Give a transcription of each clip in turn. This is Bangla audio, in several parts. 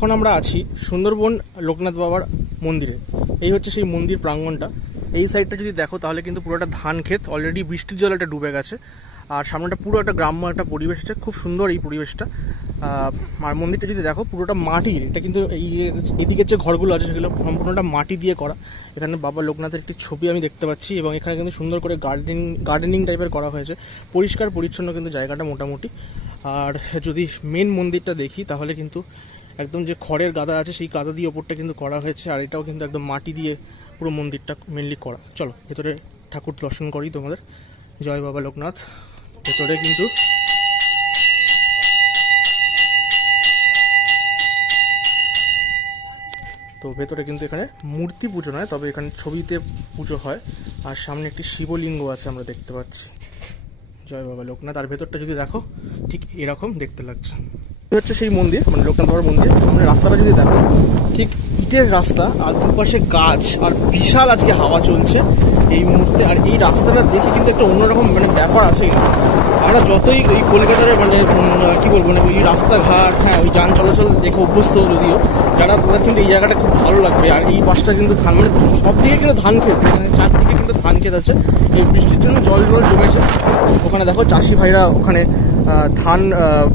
এখন আমরা আছি সুন্দরবন লোকনাথ বাবার মন্দিরে। এই হচ্ছে সেই মন্দির প্রাঙ্গণটা। এই সাইডটা যদি দেখো তাহলে কিন্তু পুরোটা ধান ক্ষেত, অলরেডি বৃষ্টির জল এটা ডুবে গেছে। আর সামনেটা পুরো একটা গ্রাম্য একটা পরিবেশ আছে, খুব সুন্দর এই পরিবেশটা। আর মন্দিরটা যদি দেখো পুরোটা মাটির, এটা কিন্তু এদিকে যে ঘরগুলো আছে সেগুলো সম্পূর্ণটা মাটি দিয়ে করা। এখানে বাবা লোকনাথের একটি ছবি আমি দেখতে পাচ্ছি এবং এখানে কিন্তু সুন্দর করে গার্ডেনিং টাইপের করা হয়েছে, পরিষ্কার পরিচ্ছন্ন কিন্তু জায়গাটা মোটামুটি। আর যদি মেন মন্দিরটা দেখি তাহলে কিন্তু একদম যে খড়ের গাদা আছে সেই গাদা দিয়ে ওপরটা কিন্তু করা হয়েছে, আর এটাও কিন্তু একদম মাটি দিয়ে পুরো মন্দিরটা মেনলি করা। চলো ভেতরে ঠাকুর দর্শন করি তোমাদের। জয় বাবা লোকনাথ। ভেতরে কিন্তু ভেতরে কিন্তু এখানে মূর্তি পুজো নয়, তবে এখানে ছবিতে পুজো হয়। আর সামনে একটি শিবলিঙ্গ আছে আমরা দেখতে পাচ্ছি। জয় বাবা লোকনাথ। আর ভেতরটা যদি দেখো ঠিক এরকম দেখতে লাগছে। হচ্ছে সেই মন্দির, মানে লোকনাথ বাবার মন্দির। মানে রাস্তাটা যদি দেখো ঠিক ইটের রাস্তা, আর দুপাশে গাছ, আর বিশাল আজকে হাওয়া চলছে এই মুহূর্তে। আর এই রাস্তাটা দেখে কিন্তু একটা অন্যরকম মানে ব্যাপার আছে। আমরা যতই ওই কলকাতার মানে কী বলবো না, ওই রাস্তাঘাট, হ্যাঁ ওই যান চলাচল দেখে অভ্যস্ত যদিও যারা, তাদের কিন্তু এই জায়গাটা খুব ভালো লাগবে। আর এই পাশটা কিন্তু ধান, মানে সব দিকে কিন্তু ধান ক্ষেত, মানে চারদিকে কিন্তু ধান ক্ষেত আছে। এই বৃষ্টির জন্য জল জমেছে। ওখানে দেখো চাষি ভাইরা ওখানে ধান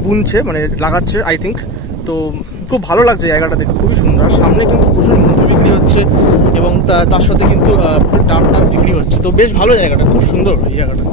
বুনছে, মানে লাগাচ্ছে আই থিঙ্ক। তো খুব ভালো লাগছে জায়গাটা দেখে, খুবই সুন্দর। সামনে কিন্তু প্রচুর মধু বিক্রি হচ্ছে এবং তার সাথে কিন্তু প্রচুর ডাব বিক্রি হচ্ছে। তো বেশ ভালো জায়গাটা, খুব সুন্দর এই জায়গাটা।